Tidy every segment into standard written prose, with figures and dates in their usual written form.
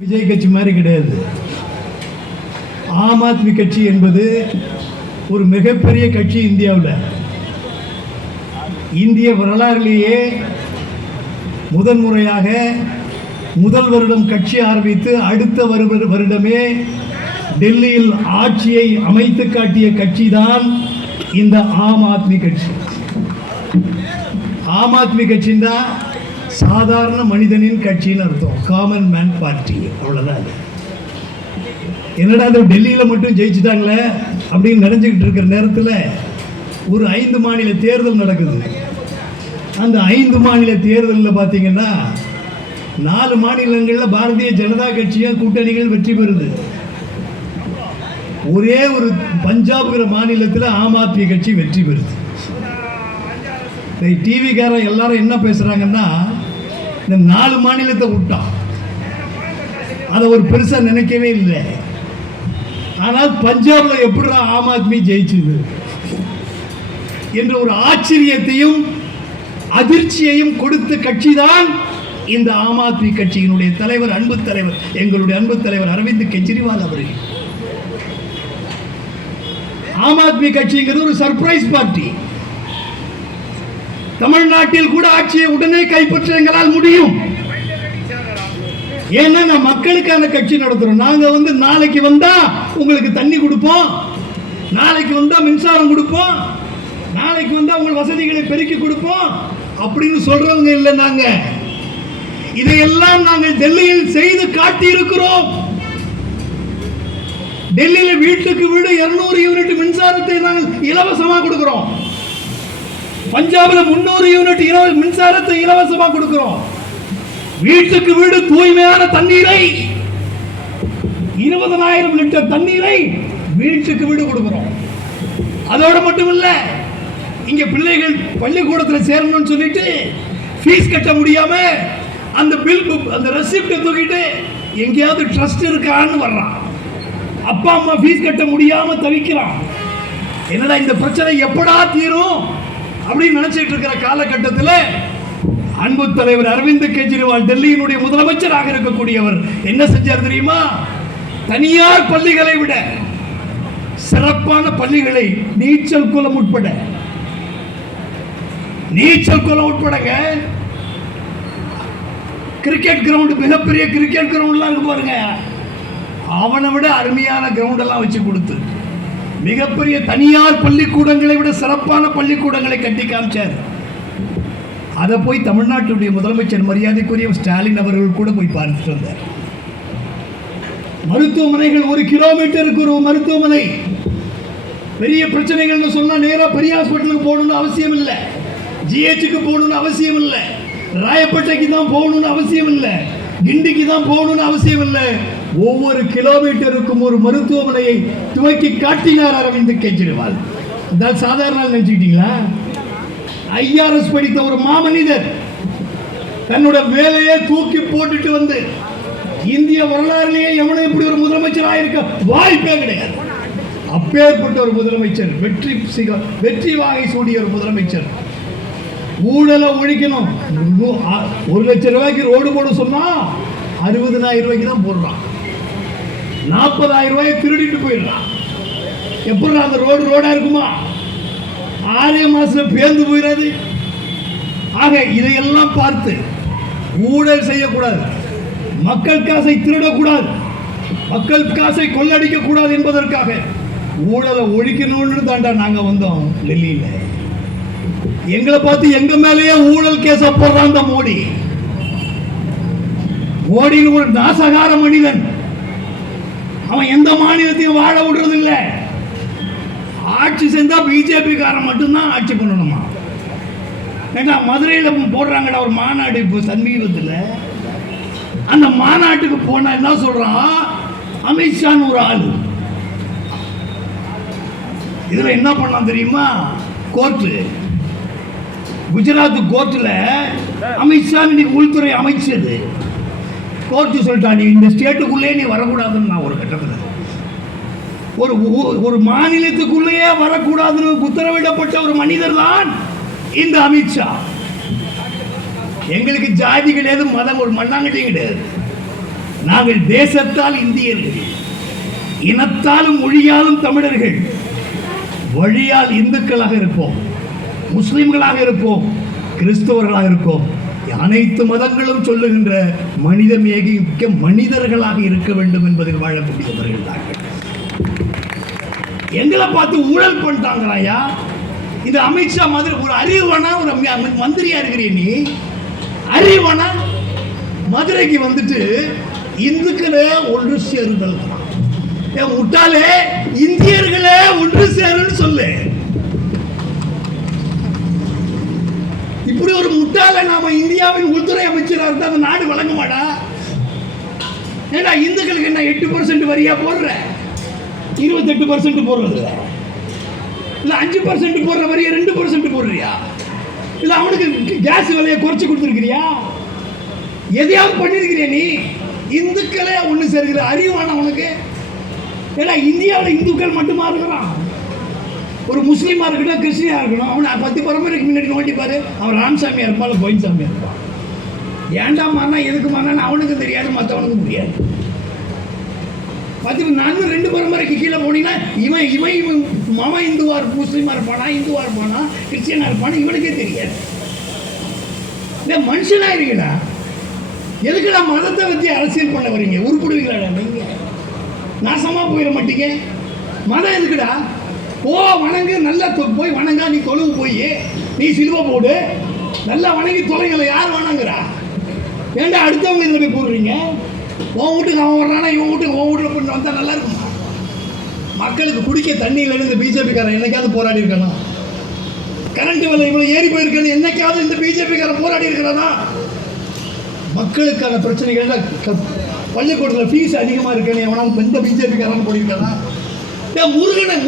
விஜய் கட்சி மாதிரி கிடையாது. ஆம் ஆத்மி கட்சி என்பது ஒரு மிகப்பெரிய கட்சி இந்தியாவில். இந்திய வரலாறிலேயே முதன்முறையாக முதல் வருடம் கட்சி ஆரம்பித்து அடுத்த வருடமே டெல்லியில் ஆட்சியை அமைத்து காட்டிய கட்சி தான் இந்த ஆம் ஆத்மி கட்சி. ஆம் ஆத்மி கட்சின்னா சாதாரண மனிதனின் கட்சின்னு அர்த்தம். காமன் மேன் பார்ட்டி, அவ்வளோதான். என்னடா அது டெல்லியில் மட்டும் ஜெயிச்சுட்டாங்களே அப்படின்னு நினைஞ்சுக்கிட்டு இருக்கிற நேரத்தில் ஒரு 5 மாநில தேர்தல் நடக்குது. அந்த 5 மாநில தேர்தலில் பார்த்தீங்கன்னா 4 மாநிலங்களில் பாரதிய ஜனதா கட்சியும் கூட்டணிகள் வெற்றி பெறுது. ஒரே ஒரு பஞ்சாப்ங்கிற மாநிலத்தில் ஆம் ஆத்மி கட்சி வெற்றி பெறுது. டிவிக்காரன் எல்லாரும் என்ன பேசுகிறாங்கன்னா, இந்த 4 மாநிலத்தை விட்டான், அதை ஒரு பெருசாக நினைக்கவே இல்லை. ஆனால் பஞ்சாபில் எப்படி ஆம் ஆத்மி ஜெயிச்சுது என்ற ஒரு ஆச்சரியத்தையும் அதிர்ச்சியையும் கொடுத்த கட்சி தான் இந்த ஆம் ஆத்மி கட்சியினுடைய தலைவர், அன்பு தலைவர், எங்களுடைய அன்பு தலைவர் அரவிந்த் கெஜ்ரிவால் அவர்கள். ஆம் ஆத்மி கட்சிங்கிறது ஒரு சர்ப்ரைஸ் பார்ட்டி. தமிழ்நாட்டில் கூட ஆட்சியை உடனே கைப்பற்ற எங்களால் முடியும். ஏன்னா நான் மக்களுக்கான கட்சி நடத்துறோம். நாங்க நாளைக்கு வந்தா உங்களுக்கு தண்ணி கொடுப்போம், நாளைக்கு வந்தா மின்சாரம் கொடுப்போம், நாளைக்கு வந்தா உங்கள் வசதிகளை பெருக்கி கொடுப்போம் அப்படின்னு சொல்றவங்க இல்லை. நாங்க இதையெல்லாம் நாங்கள் டெல்லியில் செய்து காட்டி இருக்கிறோம். டெல்லியில் வீட்டுக்கு வீடு 200 யூனிட் மின்சாரத்தை நாங்கள் இலவசமாக கொடுக்கிறோம். பஞ்சாபில் 300 யூனிட் மின்சாரத்தை இலவசமாக கொடுக்கிறோம். வீட்டுக்கு வீடு தூய்மையான தண்ணீரை 20,000 லிட்டர் தண்ணீரை வீட்டுக்கு வீடு கொடுக்கிறோம். அதோட மட்டும் இல்ல, இங்க பிள்ளைகள் பள்ளிக்கூடத்தில் சேரணும்னு சொல்லிட்டு ஃபீஸ் கட்ட முடியாம அந்த பில் அந்த ரெசிப்ட் தூக்கிட்டு எங்கேயாவது ட்ரஸ்ட் இருக்கான்னு வர்றான். அப்பா அம்மா ஃபீஸ் கட்ட முடியாம தவிக்கிறான். என்னடா இந்த பிரச்சனை எப்படா தீரும் அப்படின்னு நினைச்சிட்டு இருக்கிற காலகட்டத்தில் அன்பு தலைவர் அரவிந்த் கெஜ்ரிவால் டெல்லியினுடைய முதலமைச்சராக இருக்கக்கூடியவர் என்ன செஞ்சார் தெரியுமா? தனியார் பள்ளிகளை விட சிறப்பான பள்ளிகளை நீச்சல் குளம் உட்படங்க, கிரிக்கெட் கிரவுண்ட், மிகப்பெரிய கிரிக்கெட் கிரவுண்ட்லாம் இருக்கு பாருங்க, அவனை விட அருமையான கிரவுண்ட் எல்லாம் வச்சு கொடுத்து மிகப்பெரிய தனியார் பள்ளிக்கூடங்களை விட சிறப்பான பள்ளிக்கூடங்களை கட்டி காமிச்சார். அதை போய் தமிழ்நாட்டுடைய முதலமைச்சர் மரியாதைக்குரிய ஸ்டாலின் அவர்கள் கூட போய் பார்த்துட்டு வந்தார். மருத்துவமனைகள் 1 கிலோமீட்டருக்கு ஒரு மருத்துவமனை. பெரிய பிரச்சனைகள்னு சொன்னா நேரா பெரிய ஹாஸ்பிட்டலுக்கு போகணும்னு அவசியம் இல்லை, ஜிஹெச்சுக்கு போகணும்னு அவசியம் இல்லை, ராயப்பேட்டைக்கு தான் போகணும்னு அவசியம் இல்லை, கிண்டிக்கு தான் போகணும்னு அவசியம் இல்லை. ஒவ்வொரு கிலோமீட்டருக்கும் ஒரு மருத்துவமனையை துவக்கி காட்டினார் அரவிந்த் கெஜ்ரிவால். அதாவது சாதாரண நினைச்சுக்கிட்டீங்களா? IRS படித்த ஒரு மாமனிதர் தன்னோட வேலையை தூக்கி போட்டுட்டு வந்து இந்திய வரலாறுலேயே எவனும் இப்படி ஒரு முதலமைச்சர் இருக்க வாய்ப்பே கிடையாது. அப்பேற்பட்ட ஒரு முதலமைச்சர், வெற்றி வாகை சூடிய ஒரு முதலமைச்சர். ஊழலை ஒழிக்கணும். 1 லட்சம் ரூபாய்க்கு ரோடு போட சொன்னா 60,000 ரூபாய்க்கு தான் போடுறான். 40,000 ரூபாயை திருடிட்டு போயிடுறான். எப்படி அந்த ரோடா இருக்குமா? 6 மாசம் பேர்ந்து போயிடாது. ஆக இதையெல்லாம் பார்த்து ஊழல் செய்யக்கூடாது, மக்கள் காசை திருடக்கூடாது, மக்கள் காசை கொள்ளடிக்க கூடாது என்பதற்காக ஊழலை ஒழிக்கணும்னு தாண்டா நாங்க வந்தோம் டெல்லியில. எங்களை பார்த்து எங்க மேலேயே ஊழல் கேச போடுறான் அந்த மோடின்னு ஒரு நாசகார மனிதன். அவன் எந்த மாநிலத்தையும் வாழ விடுறது இல்லை. ஆட்சி செஞ்சா பிஜேபி காரன் மட்டும்தான் ஆட்சி பண்ணணுமா? ஏன்னா மதுரையில் போடுறாங்கடா ஒரு மாநாடு இப்போ சமீபத்தில். அந்த மாநாட்டுக்கு போனா என்ன சொல்றான், அமித்ஷான்னு ஒரு ஆளு. இதுல என்ன பண்ணலாம் தெரியுமா? கோர்ட்டு, குஜராத் கோர்ட்டில் அமித்ஷா இன்னைக்கு உள்துறை அமைச்சது. கோர்ட்டு சொல்லிட்டான், நீ இந்த ஸ்டேட்டுக்குள்ளே நீ வரக்கூடாதுன்னு. நான் ஒரு கட்டத்தில் ஒரு மாநிலத்துக்குள்ளேயே வரக்கூடாதுன்னு உத்தரவிடப்பட்ட ஒரு மனிதர் தான் இந்த அமித்ஷா. எங்களுக்கு ஜாதி கிடையாது, மதம் ஒரு மண்ணாங்கட்டியும் கிடையாது. நாங்கள் தேசத்தால் இந்தியர்கள், இனத்தாலும் மொழியாலும் தமிழர்கள், வழியால் இந்துக்களாக இருப்போம், முஸ்லிம்களாக இருப்போம், கிறிஸ்தவர்களாக இருப்போம். அனைத்து மதங்களும் சொல்லுகின்ற மனிதமிக்க மனிதர்களாக இருக்க வேண்டும் என்பதில் வாழக்கூடியவர்கள் தாங்கள். எங்களை பார்த்து ஊழல் பண்ணிட்டாங்களாயா? இந்த அமித்ஷா மாதிரி ஒரு அறிவானா ஒரு மந்திரியா இருக்கிறீ நீ? அறிவானா மதுரைக்கு வந்துட்டு இந்துக்களே ஒன்று சேருதல் முட்டாளே, இந்தியர்களே ஒன்று சேருன்னு சொல்லு. இப்படி ஒரு முட்டாள நாம இந்தியாவின் உள்துறை அமைச்சராக இருந்தா அந்த நாடு வழங்க மாட்டா? ஏன்னா இந்துக்களுக்கு என்ன 8% வரியா போடுற? 28% போடுறது இல்ல 5% போடுற வரியா 2% போடுறியா? இல்ல அவனுக்கு கேஸ் விலையை குறைச்சு கொடுத்துருக்கிறியா? எதையாவது பண்ணிருக்கிறியா நீ? இந்துக்களே ஒன்று சேர்க்கிற அறிவான உனக்கு? ஏன்னா இந்தியாவில் இந்துக்கள் மட்டுமா இருக்கிறான். ஒரு முஸ்லீமா இருக்கட்டும், கிறிஸ்டினா இருக்கணும், அவனை 10 பரம்பரைக்கு முன்னாடி நோண்டி பாரு, அவன் ராமசாமியா இருப்பான், கோயின் சாமியா இருப்பான். ஏண்டா மாறினா எதுக்கு மாறினா அவனுக்கும் தெரியாது, மற்றவனுக்கும் தெரியாது. நானும் 2 பரம்பரைக்கு கீழே போனீங்கன்னா இவன் மாமா இந்துவா முஸ்லீமா இருப்பானா, இந்துவா இருப்பானா, கிறிஸ்டியனா இருப்பானா இவனுக்கே தெரியாது. மனுஷனா இருக்கீங்களா? எதுக்குடா மதத்தை வச்சு அரசியல் பண்ண வரீங்க? உருப்பிடுவீங்களா நீங்க? நாசமா போயிட மாட்டீங்க. மதம் எதுக்குடா? வணங்கு, நல்லா போய் வணங்கா. நீ தொழுவு போய் நீ சிலுவை போடு, நல்லா வணங்கி தொலைங்களை. யார் வணங்குறா? ஏண்டா அடுத்தவங்க இதில் போய் போடுறீங்க? உன் வீட்டுக்கு அவன் வர்றானா, இவன் வீட்டுக்கு உன் வீட்டில் பண்ணி வந்தால் நல்லா இருக்குமா? மக்களுக்கு குடிக்க தண்ணி இல்லைன்னு இந்த பிஜேபிக்காரன் என்னைக்காவது போராடி இருக்கானா? கரண்ட் விலை இவ்வளோ ஏறி போயிருக்காது என்னைக்காவது இந்த பிஜேபிக்காரன் போராடி இருக்கிறானா? மக்களுக்கான பிரச்சனைகள், பள்ளிக்கூடத்தில் ஃபீஸ் அதிகமாக இருக்குன்னு எவனாலும் எந்த பிஜேபிக்காரன் போயிருக்கானா?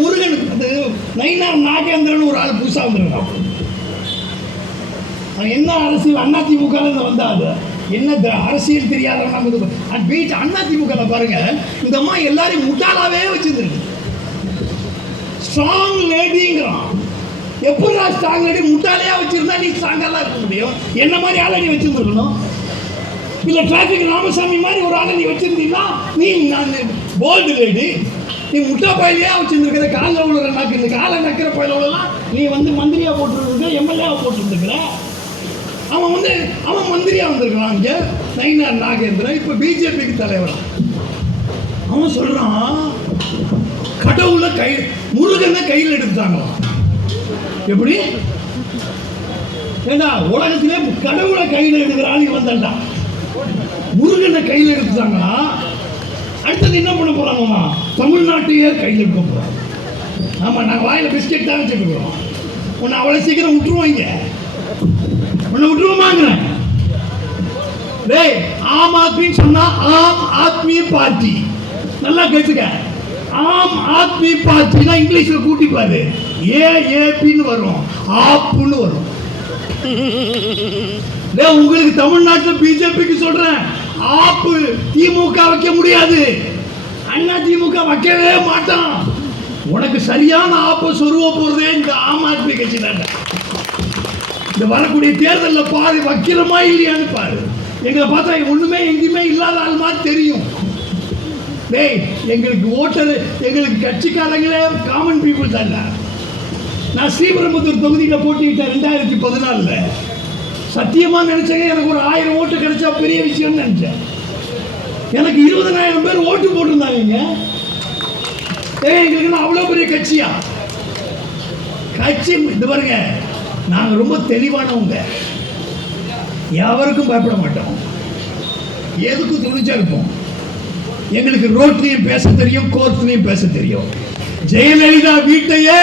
முருகன் அது நயினார் நாகேந்திரன் ஒரு ஆள் புதுசாக வந்துருக்கான். என்ன அரசியல் அதிமுக வந்தாது என்ன அரசியல் தெரியாதவங்க அதிமுக பாருங்க. இந்த அம்மா எல்லாரையும் முட்டாளாவே வச்சிருக்கு. ஸ்ட்ராங் லேடிங்கிறான். எப்படா ஸ்ட்ராங் லேடி? முட்டாளையா வச்சிருந்தா நீ ஸ்ட்ராங்கெல்லாம் இருக்க முடியும். என்ன மாதிரி ஆளை நீ வச்சிருந்துருக்கணும். இல்லை டிராஃபிக் ராமசாமி மாதிரி ஒரு ஆளை நீ வச்சிருந்தீங்கன்னா நீ போல்டு லேடி. நீ முட்டா பயிலையா வச்சிருந்துருக்கிற, காலில் உள்ள நாக்கு, இந்த காலை நக்கிற பயிலெல்லாம் நீ மந்திரியா போட்டுருக்க, எம்எல்ஏவா போட்டுருந்துருக்கிற. அவன் மந்திரியா வந்திருக்கிறான் இங்கே நயினார் நாகேந்திரன், இப்போ பிஜேபிக்கு தலைவரா. அவன் சொல்றான் கடவுளை முருகனை கையில் எடுத்துட்டாங்களாம். எப்படி? ஏண்டா உலகத்திலே கடவுளை கையில் எடுக்கிற ஆளுங்க வந்தாண்டா. முருகனை கையில் எடுத்துட்டாங்களா? அடுத்தது என்ன பண்ண போறாங்கம்மா? தமிழ்நாட்டையே கையில் எடுக்க போறாங்க. ஆமா, நாங்கள் வாயில பிஸ்கெட் தான் வச்சுருக்கிறோம். உன்னை அவ்வளோ சீக்கிரம் விட்டுருவாங்க. உன்னை விட்டுருவோமாங்க? டேய், ஆம் ஆத்மின்னு சொன்னா ஆம் ஆத்மி பார்ட்டி. நல்லா கேட்டுக்க. ஆம் ஆத்மி பார்ட்டினா இங்கிலீஷ்ல கூட்டிப்பாரு. ஏஏபின்னு வரும், ஆப்புன்னு வரும். உங்களுக்கு தமிழ்நாட்டில் பிஜேபிக்கு சொல்றேன், ஆப்பு திமுக வைக்க முடியாது. அண்ணா திமுக வைக்கவே மாட்டான். உனக்கு சரியான ஆப்ப சொருவ போறதே இந்த ஆம் ஆத்மி கட்சி தான். இந்த வரக்கூடிய தேர்தலில் பாரு, வைக்கிறமா இல்லையான்னு பாரு. எங்களை பார்த்தா ஒண்ணுமே எங்கேயுமே இல்லாத ஆள் மாதிரி தெரியும். டேய், எங்களுக்கு ஓட்டர், எங்களுக்கு கட்சிக்காரங்களே காமன் பீப்புள் தான். நான் ஸ்ரீபெரும்புத்தூர் தொகுதியில் போட்டிக்கிட்டேன் 2014. சத்தியமா நினைச்சேங்க எனக்கு ஒரு 1000 ஓட்டு கிடைச்சா பெரிய விஷயம்னு நினைச்சேன். எனக்கு 20,000 பேர் ஓட்டு போட்டிருந்தாங்க. எங்களுக்கு அவ்வளோ பெரிய கட்சியா? கட்சி இது பாருங்க, நாங்க ரொம்ப தெளிவானவங்க. யாருக்கும் பயப்பட மாட்டோம், எதுக்கும் துணிச்சா இருப்போம். எங்களுக்கு ரோட்லையும் பேச தெரியும், கோர்ட்லையும் பேச தெரியும். ஜெயலலிதா வீட்டையே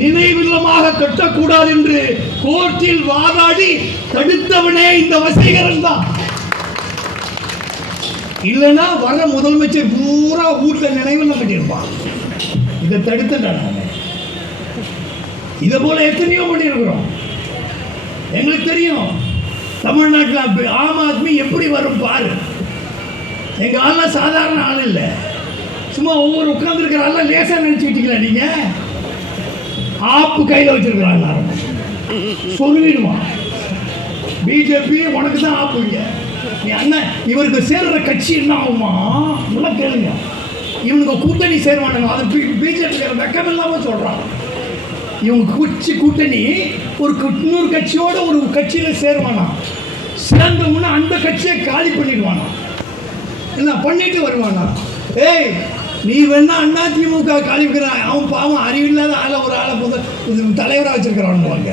நினைவில்லமாக கட்டக்கூடாது என்று கோர்ட்டில் வாதாடி தடுத்தவனே இந்த வசீகரன் தான். இல்லைன்னா வர முதலமைச்சர் பூரா வீட்டுல நினைவில்லம் கட்டியிருப்பான். இதை தடுத்துட்டாங்க. இதை போல எத்தனையோ பண்ணியிருக்கிறோம். எங்களுக்கு தெரியும் தமிழ்நாட்டில் ஆம் ஆத்மி எப்படி வரும் பாரு. எங்க ஆள்லாம் சாதாரண ஆள் இல்லை. சும்மா ஒவ்வொரு உட்கார்ந்துருக்கிற ஆள்லாம் லேசா நினைச்சுக்கிட்டீங்களா நீங்க? ஆப்பு கையில் வச்சிருக்கிறாங்க, சொல்லிடுவான். பிஜேபி உனக்கு தான் ஆப்புங்க. நீ அண்ணன் இவருக்கு சேர்ற கட்சி என்ன ஆகுமா நல்லா கேளுங்க. இவனுக்கு கூட்டணி சேருவானுங்க. அது பிஜேபி வெக்கம் இல்லாமல் சொல்கிறான். இவங்க கூட்டணி ஒரு இன்னொரு கட்சியோட ஒரு கட்சியில் சேருவானா. சேர்ந்தவங்கன்னா அந்த கட்சியை காலி பண்ணிடுவானா. என்ன பண்ணிட்டு வருவானா. ஏய் நீ வேணா அண்ணா திமுக காலிக்கிறான். அவன் பாவம் அறிவில்லாத ஆளை ஒரு ஆளை தலைவராக வச்சிருக்கிறான்வாங்க.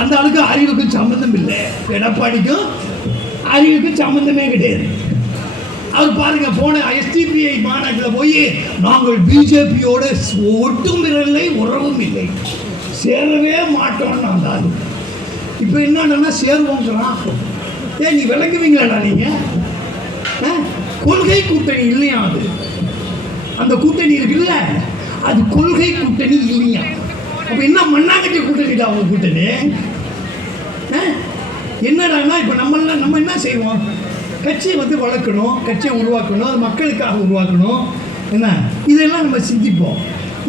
அந்த ஆளுக்கு அறிவுக்கு சம்மந்தம் இல்லை. எடப்பாடிக்கும் அறிவுக்கு சம்மந்தமே கிடையாது. அவர் பாருங்க போன எஸ்டிபிஐ மாநாட்டில் போய் நாங்கள் பிஜேபியோட ஒட்டும் இல்லை உறவும் இல்லை சேரவே மாட்டோம்னு அந்த ஆளு. இப்போ என்னன்னா சேருவோங்கிறான். நீ விளங்குவீங்களாடா நீங்கள்? கொள்கை கூட்டணி இல்லையா? அது அந்த கூட்டணி இருக்குல்ல, அது கொள்கை கூட்டணி இல்லையா? அப்போ என்ன மண்ணாங்கட்டி கூட்டணிடா அவங்க கூட்டணி? என்னடான்னா இப்போ நம்ம என்ன செய்வோம்? கட்சியை வளர்க்கணும், கட்சியை உருவாக்கணும், அது மக்களுக்காக உருவாக்கணும். என்ன இதெல்லாம் நம்ம சிந்திப்போம்.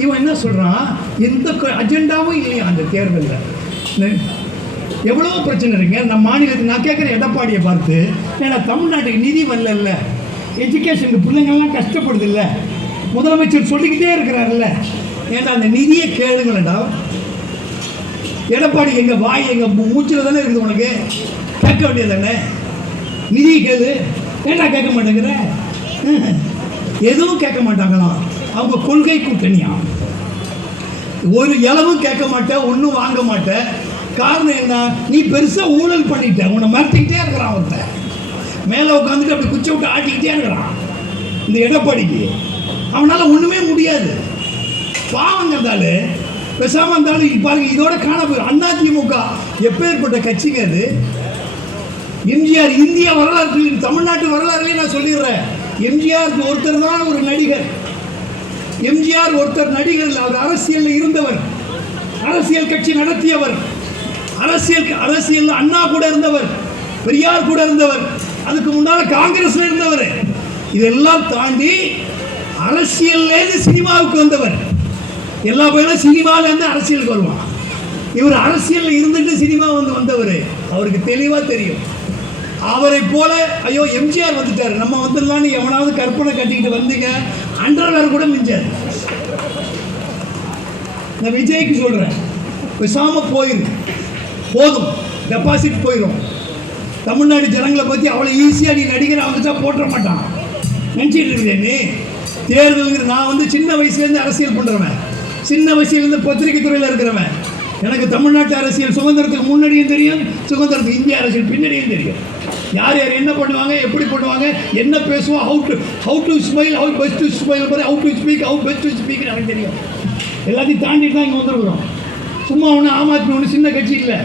இவன் என்ன சொல்கிறான்? எந்த அஜெண்டாவும் இல்லையா அந்த தேர்தலில். எவ்வளோ பிரச்சனை இருக்குங்க நம்ம மாநிலத்தில். நான் கேட்குறேன் எடப்பாடியை பார்த்து, ஏன்னா தமிழ்நாட்டுக்கு நிதி வரல, எஜுகேஷனுக்கு பிள்ளைங்கள்லாம் கஷ்டப்படுது இல்லை, முதலமைச்சர் சொல்லிக்கிட்டே இருக்கிறாருல்ல, ஏன்னா அந்த நிதியை கேளுங்களடா. எடப்பாடி எங்கள் வாய் எங்கள் மூச்சில் தானே இருக்குது, உனக்கு கேட்க வேண்டியது தானே. நிதி கேளு, ஏன்னா கேட்க மாட்டேங்கிற? எதுவும் கேட்க மாட்டாங்களாம். அவங்க கொள்கை கூட்டணியா. ஒரு இளவும் கேட்க மாட்டேன், ஒன்றும் வாங்க மாட்டேன். காரணம் என்ன? நீ பெருசாக ஊழல் பண்ணிட்ட. உன்னை மறுத்துக்கிட்டே இருக்கிறான் ஒருத்தன். மேலே உட்காந்துட்டு அப்படி குச்சை விட்டு ஆட்டிக்கிட்டே இருக்கிறான் இந்த எடப்பாடிக்கு. அவனால் ஒன்றுமே முடியாது. பாவம் இருந்தாலு பேசாமல் இருந்தாலும் பாருங்க, இதோட காண போய் அதிமுக எப்பேற்பட்ட கட்சிங்க அது. எம்ஜிஆர் இந்திய வரலாற்று தமிழ்நாட்டு வரலாறுலேயே நான் சொல்லிடுறேன். எம்ஜிஆர் ஒருத்தர் தான் ஒரு நடிகர். எம்ஜிஆர் ஒருத்தர் நடிகர். அவர் அரசியலில் இருந்தவர், அரசியல் கட்சி நடத்தியவர், அரசியல் அண்ணா கூட இருந்தவர், பெரியார் கூட இருந்தவர், அதுக்கு முன்னால் காங்கிரஸ்ல இருந்தவர். இதெல்லாம் தாண்டி அரசியல்லேருந்து சினிமாவுக்கு வந்தவர். எல்லா பையனும் சினிமாவிலேருந்து அரசியலுக்கு வருவான். இவர் அரசியலில் இருந்துட்டு சினிமா வந்தவர். அவருக்கு தெளிவாக தெரியும். அவரை போல ஐயோ எம்ஜிஆர் வந்துட்டார், நம்ம வந்துடலான்னு எவனாவது கற்பனை கட்டிக்கிட்டு வந்தீங்க, அண்டர்வேர் கூட மிஞ்சாது. நான் விஜய்க்கு சொல்கிறேன், பேசாமல் போயிரு, போதும், டெபாசிட் போயிடும். தமிழ்நாடு ஜனங்களை பற்றி அவ்வளோ ஈஸியாக நீ நடிகர் வந்துச்சா போட்டுற மாட்டான் நினச்சிட்டு இருக்கிறேன் நீ. தேர்தலுங்கிற நான் சின்ன வயசுலேருந்து அரசியல் பண்ணுறவன், சின்ன வயசுலேருந்து பத்திரிகை துறையில் இருக்கிறவன். எனக்கு தமிழ்நாட்டு அரசியல் சுதந்திரத்துக்கு முன்னாடியும் தெரியும், சுதந்திரத்துக்கு இந்திய அரசியல் பின்னாடியும் தெரியும். யார் யார் என்ன பண்ணுவாங்க, எப்படி பண்ணுவாங்க, என்ன பேசுவோம், how to smile, how best to smile, how to speak, how best to speak எனக்கு தெரியும். எல்லாத்தையும் தாண்டிட்டு தான் இங்கே வந்துருக்குறோம். சும்மா ஒன்று ஆம் ஆத்மி ஒன்று சின்ன கட்சி இல்லை.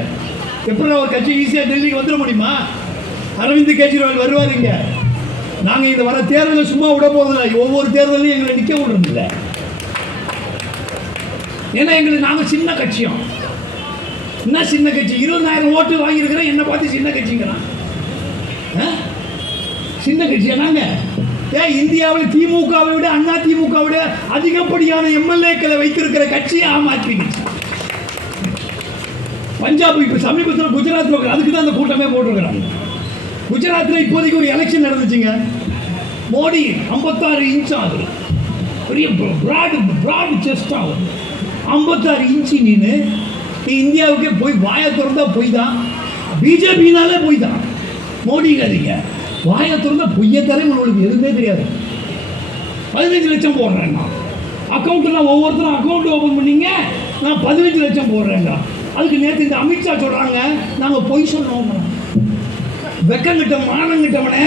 எப்படி ஒரு கட்சி ஈஸியாக டெல்லிக்கு வந்துட முடியுமா? அரவிந்த் கெஜ்ரிவால் வருவார் இங்கே. நாங்கள் இந்த வர தேர்தலில் சும்மா விட போகிறதில்ல. ஒவ்வொரு தேர்தலையும் எங்களை நிற்க விடுறதில்லை. ஏன்னா எங்களுக்கு நாங்கள் சின்ன கட்சியும். என்ன சின்ன கட்சி? 20,000 ஓட்டு வாங்கியிருக்கிறேன், என்னை பார்த்து சின்ன கட்சிங்கிறான். சின்ன கட்சியா நாங்கள்? இந்தியாவில் திமுகவை விட அண்ணா திமுக விட அதிகப்படியான எம்எல்ஏக்களை வைத்திருக்கிற கட்சி ஆம் ஆத்மி கட்சி. பஞ்சாப் இப்போ சமீபத்தில் குஜராத்தில் அதுக்கு தான் அந்த கூட்டமே போட்டிருக்கிறாங்க. குஜராத்தில் இப்போதைக்கு ஒரு எலெக்ஷன் நடந்துச்சுங்க. மோடி 56 இன்ச் ஆகுது, பெரிய பிராட் செஸ்ட் ஆகுது. 56 இன்ச்சு நீ இந்தியாவுக்கே போய் வாயை திறந்தா போய் தான். பிஜேபினாலே போய் தான். மோடிக்காதீங்க, வாயை திறந்தா பொய்யை தர உங்களுக்கு எதுவுமே தெரியாது. 15 லட்சம் போடுறேங்க அக்கௌண்ட்டில், ஒவ்வொருத்தரும் அக்கௌண்ட் ஓப்பன் பண்ணிங்க, நான் 15 லட்சம் போடுறேங்க. அதுக்கு நேற்று இந்த அமித்ஷா சொல்கிறாங்க நாங்கள் பொய் சொல்கிறோம். வெக்கங்கிட்ட மானங்கிட்டவனே,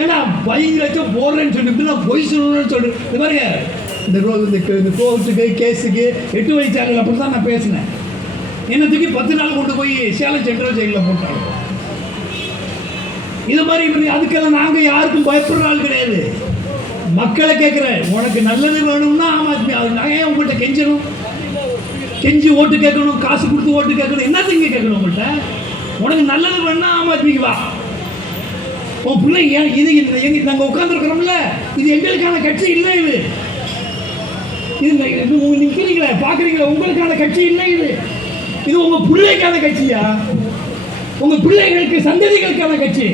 ஏன்னா 15 லட்சம் போடுறேன்னு சொல்லிட்டு நான் பொய் சொல்லணும்னு சொல்கிறேன். இது பாருங்க, இந்த கோர்ட்டுக்கு கேஸுக்கு 8 வயசாக அப்படி தான் நான் பேசினேன். என்னை தூக்கி 10 நாள் கொண்டு போய் சேலம் சென்ட்ரல் ஜெயிலில் போட்டாங்க. இது மாதிரி அதுக்கெல்லாம் நாங்கள் யாருக்கும் பயப்படுற ஆள் கிடையாது. மக்களை கேட்குறேன், உனக்கு நல்லது வேணும்னா ஆம் ஆத்மி. அது நான் ஏன் உங்கள்கிட்ட கெஞ்சணும்? கெஞ்சி ஓட்டு கேட்கணும், காசு கொடுத்து ஓட்டு கேட்கணும், என்னத்தையும் கேட்கணும் உங்கள்கிட்ட? உனக்கு நல்லது வேணும்னா ஆம் ஆத்மிக்கு வா. உன் பிள்ளை இது நாங்கள் உட்காந்துருக்குறோம்ல, இது எங்களுக்கான கட்சி இல்லை. இது நிற்கிறீங்களே, பார்க்குறீங்களா, உங்களுக்கான கட்சி இல்லை. இது உங்கள் பிள்ளைக்கான கட்சியா? உங்கள் பிள்ளைகளுக்கு சந்ததிகளுக்கான கட்சி.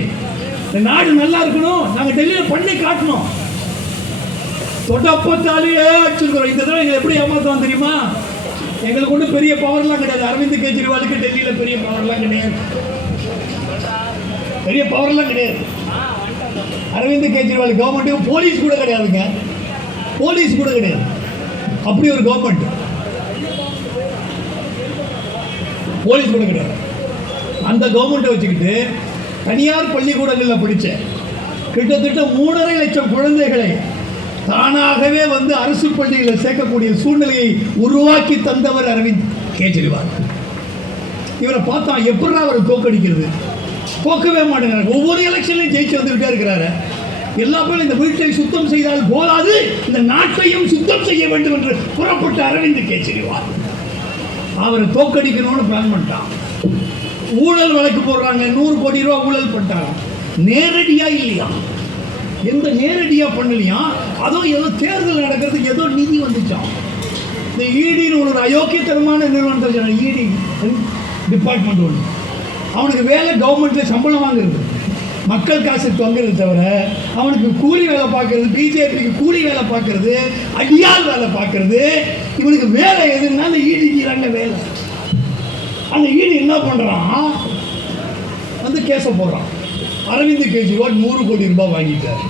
இந்த நாடு நல்லா இருக்கணும், நாங்கள் டெல்லியில் பண்ணி காட்டணும். தொடப்பத்தாலேயே அடிச்சிருக்கிறோம். இந்த தடவை எங்களை எப்படி ஏமாத்துவோம் தெரியுமா? எங்களுக்கு ஒன்றும் பெரிய பவர்லாம் கிடையாது. அரவிந்த் கெஜ்ரிவாலுக்கு டெல்லியில் பெரிய பவர்லாம் கிடையாது, பெரிய பவர்லாம் கிடையாது. அரவிந்த் கெஜ்ரிவால் கவர்மெண்ட்டுக்கு போலீஸ் கூட கிடையாதுங்க, போலீஸ் கூட கிடையாது. அப்படி ஒரு கவர்மெண்ட், போலீஸ் கூட கிடையாது. அந்த கவர்மெண்ட்டை வச்சுக்கிட்டு தனியார் பள்ளிக்கூடங்களில் படித்த கிட்டத்தட்ட 3.5 லட்சம் குழந்தைகளை தானாகவே வந்து அரசு பள்ளிகளில் சேர்க்கக்கூடிய சூழ்நிலையை உருவாக்கி தந்தவர் அரவிந்த் கெஜ்ரிவால். இவரை பார்த்தா எப்படி அவரை தோக்கடிக்கிறது? தோக்கவே மாட்டேங்கிறார். ஒவ்வொரு எலெக்ஷன்லையும் ஜெயிச்சு வந்துகிட்டே இருக்கிறாரு. எல்லா பேரும் இந்த வீட்டை சுத்தம் செய்தால் போதாது, இந்த நாட்டையும் சுத்தம் செய்ய வேண்டும் என்று புறப்பட்ட அரவிந்த் கெஜ்ரிவால் அவரை தோக்கடிக்கணும்னு பிளான் பண்ணிட்டான். ஊழல் வழக்கு போடுறாங்க, 100 கோடி ரூபா ஊழல் பண்ணிட்டாங்க. நேரடியா இல்லையா, எந்த நேரடியா பண்ணலையா, அதுவும் ஏதோ தேர்தல் நடக்கிறதுக்கு ஏதோ நிதி வந்துச்சான். இந்த ஈடின்னு ஒரு அயோக்கியத்தனமான நிறுவனத்தை, ஈடி டிபார்ட்மெண்ட் ஒன்று, அவனுக்கு வேலை கவர்மெண்ட்ல சம்பளம் வாங்குறது, மக்கள் காசு தொங்குறது தவிர அவனுக்கு கூலி வேலை பார்க்கறது, பிஜேபிக்கு கூலி வேலை பார்க்கறது, அடியால் வேலை பார்க்கறது, இவனுக்கு வேலை எதுன்னா அந்த ஈடிக்கிறாங்க வேலை. அந்த ஈடி என்ன பண்ணுறான், வந்து கேஸை போடுறான். அரவிந்த் கெஜ்ரிவால் 100 கோடி ரூபாய் வாங்கிட்டார்.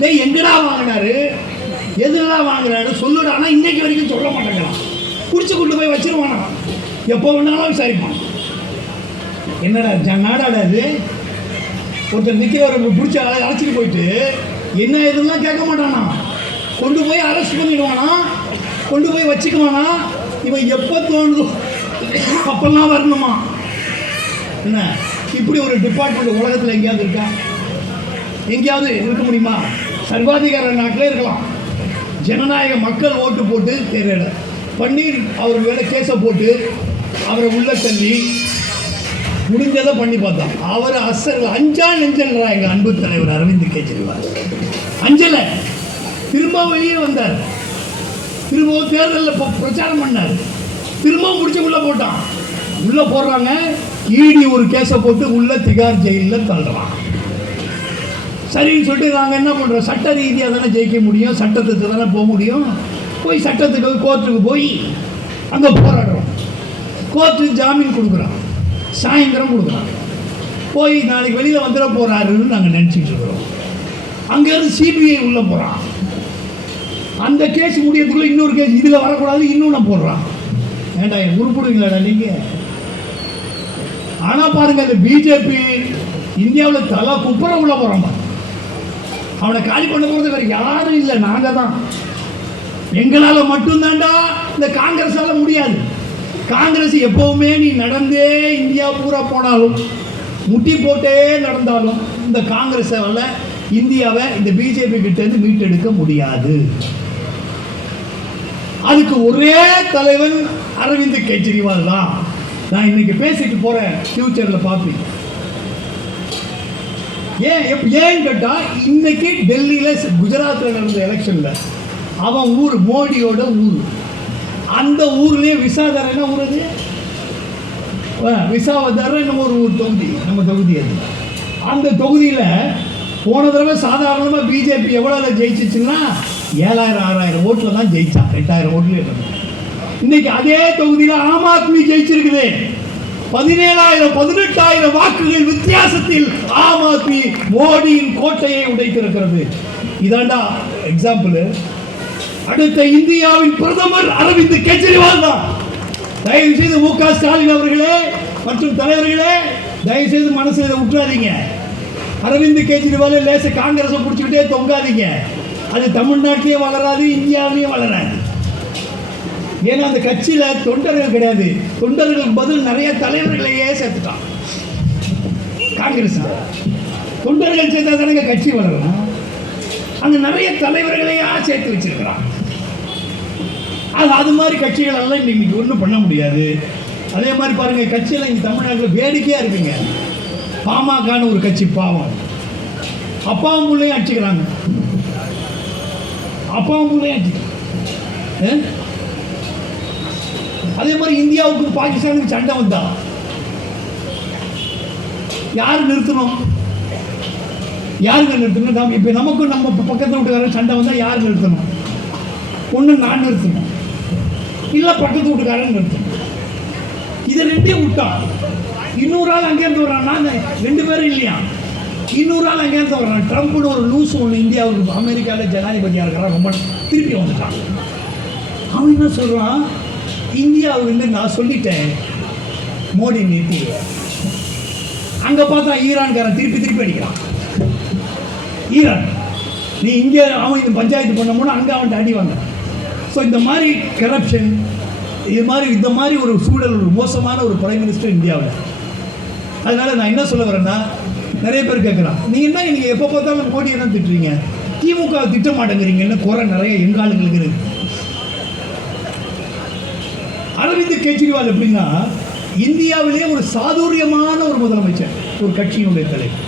டேய் எங்கடா வாங்கினாரு, எதுனா வாங்குறாரு சொல்லுடா. ஆனால் இன்னைக்கு வரைக்கும் சொல்ல மாட்டேங்கிறான். பிடிச்சி கொண்டு போய் வச்சிருவானா, எப்போ வேணாலும் விசாரிப்பான். என்னடா நாடாடா இது? ஒருத்தர் நிற்கிறவர் பிடிச்ச அழைச்சிட்டு போயிட்டு என்ன எதுலாம் கேட்க மாட்டானா, கொண்டு போய் அரெஸ்ட் பண்ணிடுவானா, கொண்டு போய் வச்சுக்குவானா. இவன் எப்போ தோணுதோ அப்பெல்லாம் வரணுமா? என்ன இப்படி ஒரு டிபார்ட்மெண்ட் உலகத்தில் எங்கேயாவது இருக்கா? எங்கேயாவது இருக்க முடியுமா? சர்வாதிகார நாட்டில் இருக்கலாம். ஜனநாயக மக்கள் ஓட்டு போட்டு தேர்தல் பண்ணி அவர் மேலே கேஸை போட்டு அவரை உள்ள தள்ளி முடிஞ்சதை பண்ணி பார்த்தோம். அவர் அஞ்சா நெஞ்சல்றா எங்கள் அன்பு தலைவர் அரவிந்த் கெஜ்ரிவால். அஞ்சலை திரும்ப வெளியே வந்தார், திரும்பவும் தேர்தலில் பிரச்சாரம் பண்ணார், திரும்பவும் பிடிச்சி உள்ளே போட்டான். உள்ளே போடுறாங்க, ஈடி ஒரு கேஸை போட்டு உள்ள திகார் ஜெயிலில் தள்ளுறான். சரின்னு சொல்லிட்டு நாங்கள் என்ன பண்ணுறோம், சட்ட ரீதியாக தானே ஜெயிக்க முடியும், சட்டத்துக்கு தானே போக முடியும். போய் சட்டத்துக்கு கோர்ட்டுக்கு போய் அங்கே போராடுறோம். கோர்ட்டு ஜாமீன் கொடுக்குறான், சாயந்தரம் கொடுக்குறான். போய் நாளைக்கு வெளியில் வந்துட போகிறாருன்னு நாங்கள் நினச்சிட்டு இருக்கிறோம். அங்கேருந்து சிபிஐ உள்ளே போகிறான். அந்த கேஸ் முடியறதுக்குள்ள இன்னொரு கேஸ் இதில் வரக்கூடாது, இன்னொன்று போடுறான். ஏண்டா உருப்பிடுவீங்களாடா நீங்கள்? ஆனால் பாருங்க, இந்த பிஜேபி இந்தியாவில் தலை குப்புற உள்ள போகிறோம். அவனை காலி பண்ண போகிறது வேறு யாரும் இல்லை, நாங்கள் தான். எங்களால் மட்டும்தான்டா, இந்த காங்கிரஸால் முடியாது. காங்கிரஸ் எப்போவுமே நீ நடந்தே இந்தியா பூரா போனாலும், முட்டி போட்டே நடந்தாலும், இந்த காங்கிரஸால் இந்தியாவை இந்த பிஜேபி கிட்டேருந்து மீட்டெடுக்க முடியாது. அதுக்கு ஒரே தலைவன் அரவிந்த் கெஜ்ரிவால் தான். நான் இன்னைக்கு பேசிட்டு போகிறேன், ஃபியூச்சரில் பார்ப்பீங்க. ஏன்னு கேட்டால், இன்னைக்கு டெல்லியில் குஜராத்தில் நடந்த எலெக்ஷனில் அவன் ஊர் மோடியோட ஊர், அந்த ஊர்லேயே விசாதர் என்ன ஊர், அது விசாவதர் நம்ம ஒரு ஊர் தொகுதி, நம்ம தொகுதி அது. அந்த தொகுதியில் போன தடவை சாதாரணமாக பிஜேபி எவ்வளோ ஜெயிச்சிச்சுன்னா 7000-6000 ஓட்டில் தான் ஜெயிச்சான், 8000 ஓட்டுல. இன்னைக்கு அதே தொகுதியில் ஆம் ஆத்மி ஜெயிச்சிருக்குது. 17,000-18,000 வாக்குகள் வித்தியாசத்தில் ஆம் ஆத்மி மோடியின் கோட்டையை உடைத்திருக்கிறது. இதாண்டா எக்ஸாம்பிள். அடுத்த இந்தியாவின் பிரதமர் அரவிந்த் கெஜ்ரிவால் தான். தயவு செய்து மு.க. ஸ்டாலின் அவர்களே மற்றும் தலைவர்களே, தயவு செய்து மனசில் இதை விட்டுறாதீங்க. அரவிந்த் கெஜ்ரிவால் லேச காங்கிரஸை பிடிச்சிக்கிட்டே தொங்காதீங்க. அது தமிழ்நாட்டிலேயே வளராது, இந்தியாவிலேயே வளராது. ஏன்னா அந்த கட்சியில் தொண்டர்கள் கிடையாது, தொண்டர்களுக்கு பதில் நிறைய தலைவர்களையே சேர்த்துட்டான். காங்கிரஸ் தொண்டர்கள் சேர்த்தா தானே கட்சி வளரும். அங்கே நிறைய தலைவர்களையா சேர்த்து வச்சிருக்கிறான். அது மாதிரி கட்சிகள் எல்லாம் இன்னைக்கு ஒன்றும் பண்ண முடியாது. அதே மாதிரி பாருங்க, கட்சியில் இங்கே தமிழ்நாட்டில் வேடிக்கையாக இருக்குங்க. பாமகன்னு ஒரு கட்சி, பாவம், அப்பாவும் பிள்ளையும் அடிச்சுக்கிறாங்க, அப்பாவும் பிள்ளையும் அடிச்சுக்கிறாங்க. அதே மாதிரி இந்தியாவுக்கு பாகிஸ்தானுக்கு சண்டை வந்தா யார் நிறுத்தணும்? யாருங்க நிறுத்தணும்? நம்ம இப்போ நமக்கும் நம்ம பக்கத்தில் வீட்டுக்காரன் சண்டை வந்தால் யார் நிறுத்தணும்? ஒன்று நான் நிறுத்தணும், இல்லை பக்கத்து வீட்டுக்காரன் நிறுத்தணும். இதை ரெண்டையும் விட்டான். இன்னொரு ஆள் அங்கேருந்து வர்றான். நான் 2 பேரும் இல்லையா, இன்னொரு ஆள் அங்கேருந்து வர்றான். ட்ரம்ப்னு ஒரு லூஸ் ஒன்று இந்தியாவுக்கு அமெரிக்காவில் ஜனாதிபதியாக இருக்கிறான். ரொம்ப திருப்பி வந்துட்டான். அவன் என்ன சொல்கிறான், இந்தியாவுக்கு நான் சொல்லிட்டேன் மோடி நிறுத்திடுவார். அங்கே பார்த்தா ஈரான்காரன் திருப்பி அடிக்கிறான். ஈரான் நீ இங்கே அவன் இந்த பஞ்சாயத்து பண்ண அங்கே அவன்கிட்ட அடி வாங்க. ஸோ இந்த மாதிரி கரப்ஷன், இந்த மாதிரி ஒரு சூழல், ஒரு மோசமான ஒரு பிரைம் மினிஸ்டர் இந்தியாவில். அதனால் நான் என்ன சொல்ல வரேன்னா, நிறைய பேர் கேட்குறான், நீங்கள் என்ன எப்போ பார்த்தாலும் மோடியை தான் திட்டுறீங்க, திமுக திட்ட மாட்டேங்கிறீங்கன்னு குறை நிறைய எங்காளுங்களுக்கு இருக்குது. அரவிந்த் கெஜ்ரிவால் எப்படின்னா, இந்தியாவிலே ஒரு சாதுரியமான ஒரு முதலமைச்சர், ஒரு கட்சியினுடைய தலைவர்.